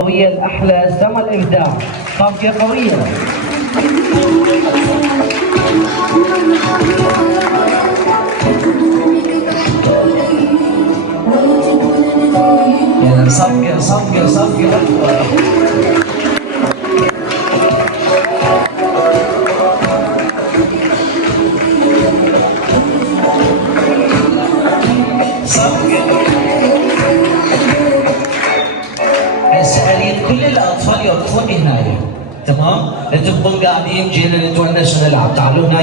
قوية الأحلى سما الإبداع. صافية قوية. يلا صافية صافية صافية أكبر. كل الاطفال يوقفون هنا، تمام؟ لا تبقون قاعدين جينا نتونس ونلعب، تعالوا هنا.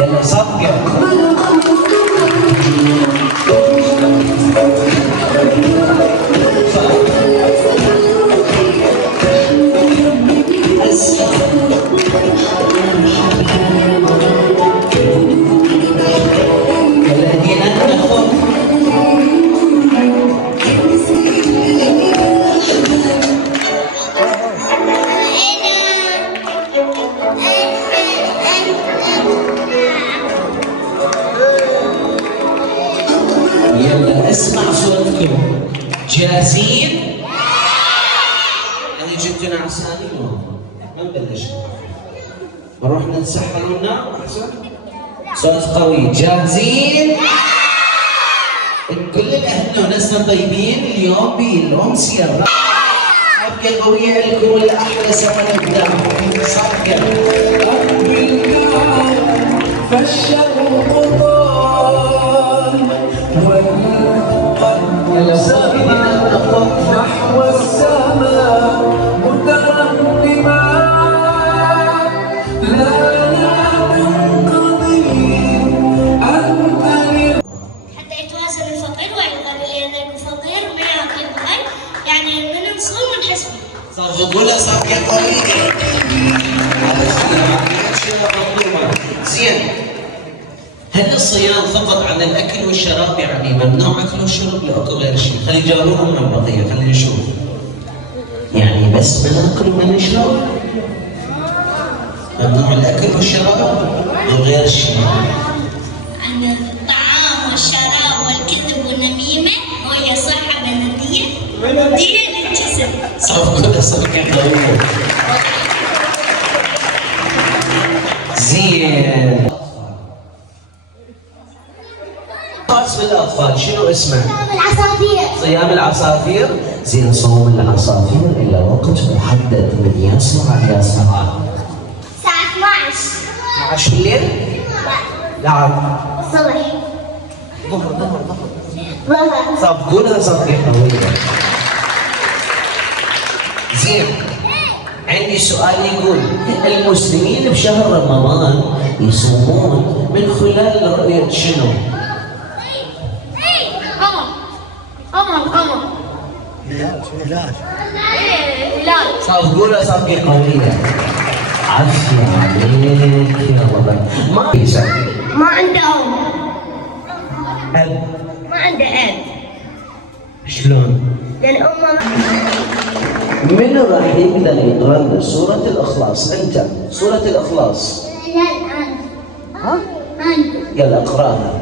يلا صفقة. يلا اسمع صوتكم، جاهزين؟ أنا جبت نعسانين ما نبلش، نروح نتسحر وننام أحسن؟ صوت قوي، جاهزين؟ كل الأهل وناسنا طيبين اليوم بالأمسية صفقة قوية لكم الأحلى سما الإبداع. صفقة فالشوق طال والقلب سما نحو السماء مترنما لا ننقضي أنت حتى يتواصل الفقير ويقال لأن الفقير ما يأكل بخير، يعني من نصوم من حسبه. صفقوا له صفقة قوية. زين. هل الصيام فقط عن الاكل والشراب؟ يعني ممنوع اكل وشرب؟ لا اكو غير شيء. خلي يجاوبونا من البقيه، خلينا نشوف. يعني بس ما ناكل وما نشرب؟ ممنوع الاكل والشراب وغير شيء. عن الطعام والشراب والكذب والنميمه وهي صحه بلديه وديه للجسد. صفقة صفقة قوية. زين. اسم الأطفال شنو اسمه؟ صيام العصافير. صيام العصافير؟ زين. صوم العصافير إلى وقت محدد من يسمع الياسمع. الساعة 12. 12 بالليل؟ نعم. الصبح. ظهر. ظهر. صفقوا لها صفقة قوية. زين. عندي سؤال يقول المسلمين بشهر رمضان يصومون من خلال رؤية شنو؟ قمر. هلال. صفقوا له صفقة قوية. عافية عليك يا رب. ما عنده أب. ما عنده أب. شلون؟ لأن أمه من راح يقدر يقرأ لنا سورة الإخلاص؟ أنت سورة الإخلاص. لا الآن. ها؟ أنت. يلا اقرأها.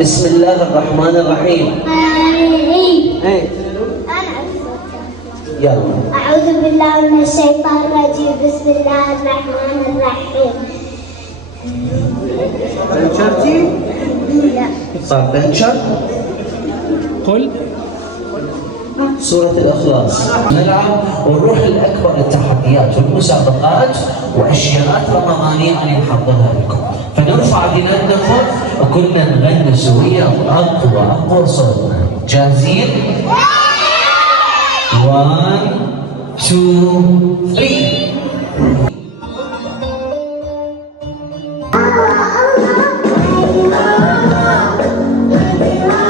بسم الله الرحمن الرحيم. ايه أنا يلا. أعوذ بالله من الشيطان الرجيم. بسم الله الرحمن الرحيم. بنشرتي؟ لا. صار بنشر؟ قل سورة الإخلاص. نلعب ونروح لأكبر التحديات والمسابقات وأشياء رمضانية أنا محضرها لكم. فنرفع ايدينا فوق وكلنا نغني سويا أقوى صوتنا. جاهزين؟ 1 2 3.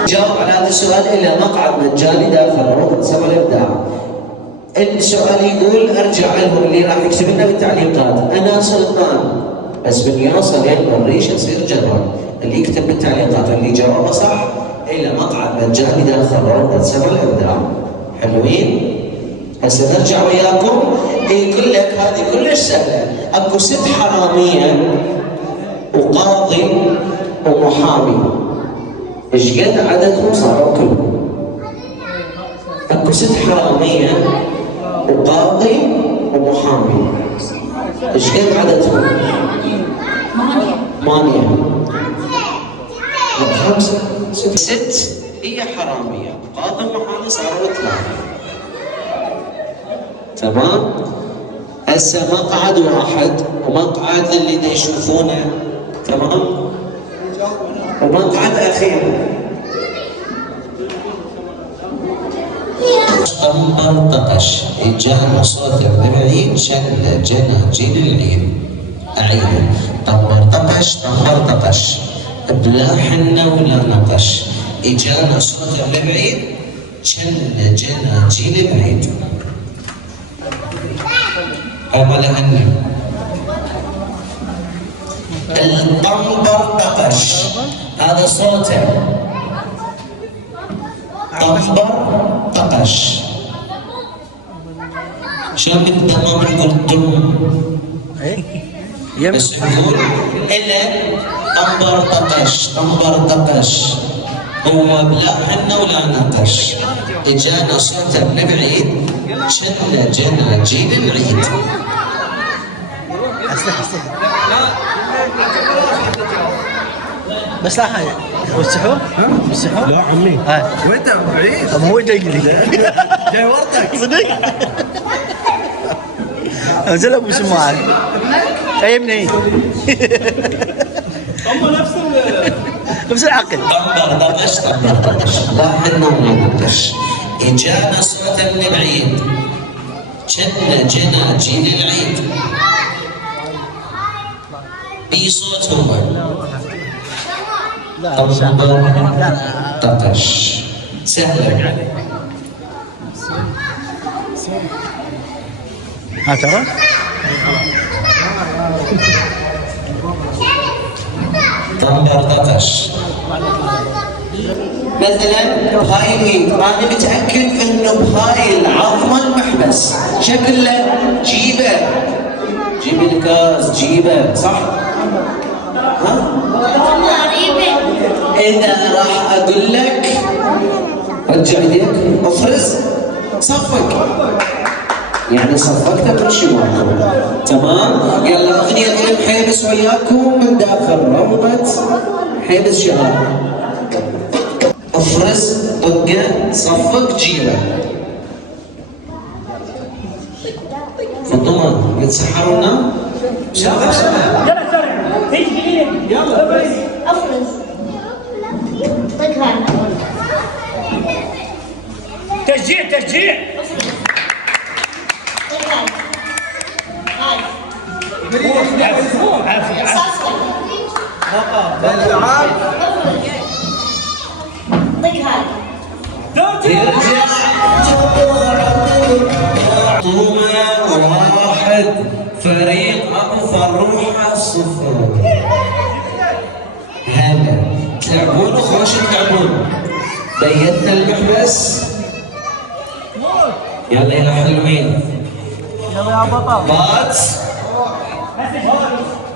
جاوب على هذا السؤال إلى مقعد مجاني داخل روضة سما الإبداع. السؤال يقول ارجع لهم اللي راح يكتب لنا بالتعليقات انا سلطان، بس من يوصل يلقى الريش يصير جرب. اللي يكتب بالتعليقات اللي جاوبه صح الى مقعد مجاني داخل روضة سما الإبداع. حلوين؟ هسه نرجع وياكم يقول لك هذه كلش سهله، اكو 6 حراميه وقاضي ومحامي، ايش قد عددهم صاروا كلهم؟ اكو 6 حراميه وقاضي ومحامي، ايش قد عددهم؟ 8. 5 6 هي حراميه قاضي ومحامي صاروا 3. تمام؟ هسه مقعد واحد ومقعد اللي دا يشوفونه، تمام؟ ومقعد اخير. طنبر طقش اجانا صوت الربعين شل جنا جيل العيد. اعيده، طنبر طقش طنبر طقش بلا حنه ولا نقش، اجانا صوت الربعين شل جنا جيل العيد. أما لأني الطنبر طقش هذا صوته، طنبر طقش. شلون بالتمام نقول طم؟ بس نقول إلا طنبر طقش طنبر طقش، هو بلا حنة ولا نقش، اجانا صوته من بعيد شلنا جنا جيل العيد. بس لا حاجة والسحور؟ السحور؟ لا عمي وانت بعيد. طب هو جاي لي جاي ورطك صدق؟ انزل ابو سماعة جاي منين؟ هم نفس العقل. طنبر طقش طنبر طقش لا حنة ولا نقش، اجانا صوته من بعيد شلنا جنا جيل العيد. اي صوت هو؟ طنبر طقش. سهلة. ها ترى؟ طنبر طقش. مثلا بهاي الايد انا متاكد انه بهاي العظمه المحبس شكله جيبه، جيب الكاس جيبه صح؟ ها؟ غريبة. اذا راح اقول لك رجع يديك افرز صفق، يعني صفقت كل شيء معكم. تمام؟ يلا اغنية محيبس وياكم من داخل روضة حيبس شهر. افرز طقه صفق جيبه. فاطمة يتسحرنا؟ أفرز. طق هاي. تشجيع أفرز. طق هاي. هاي. صفقة. أفرز. طق هاي. واحد فريق ابو فروحه الصفر. هلا تلعبون وخوش تلعبون. بيتنا المحبس. يلا يا حلوين. يلا يا بطل.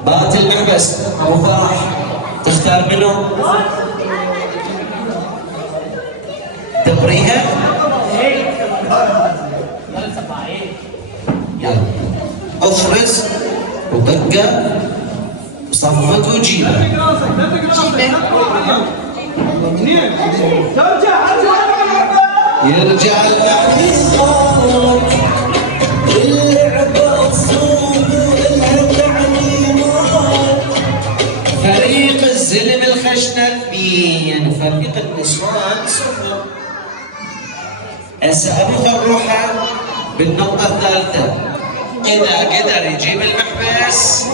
بات المحبس ابو فرح تختار منه؟ تبريها؟ يلا افرز ودقه وصفق وجيبه. يرجع المحبس اللعبه تصوم واللعبه عنيمات. فريق الزلم الخشنه اثنين، فريق النسوان صفر. هسه ابو فروحه بالنقطه الثالثه اذا قدر يجيب المحبس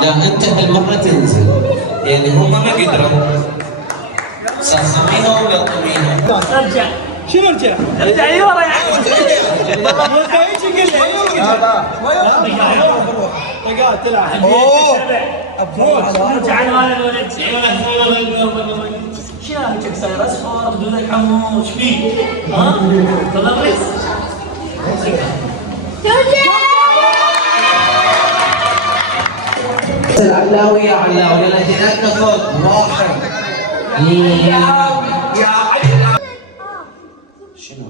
لا انت هالمره تنزل، يعني هم ما قدروا صخميها وبطميها. ارجع. شنو ارجع؟ ارجع لي ورا يا عم. انت ايش قلت؟ طقات تلعب. اوه ارجع انا ولا الولد. شو صاير اصفر بدون حموش فيه؟ ها؟ تضرس؟ علاوي يا علاوي يلا هناك ناخذ واحد. شنو؟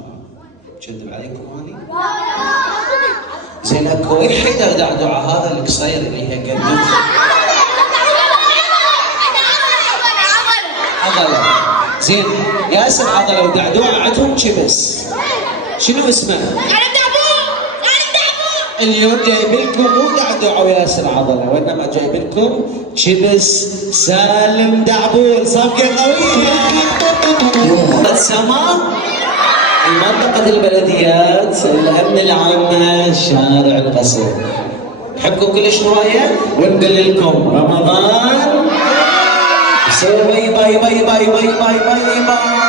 كذب عليكم هذه؟ زين اكو يحيد دعدعه هذا القصير اللي هي قدوم عضله. زين ياسر عضله ودعدوعه عندهم كبس. شنو اسمه؟ اليوم جايب لكم مو دعدوعه وياسر عضله وانما جايب لكم شبس سالم دعبول. صفقه قويه. السماء منطقة البلديات الأمن العامة شارع القصر. نحبكم كلش هواية ونقول لكم رمضان سوي باي باي باي باي باي باي باي.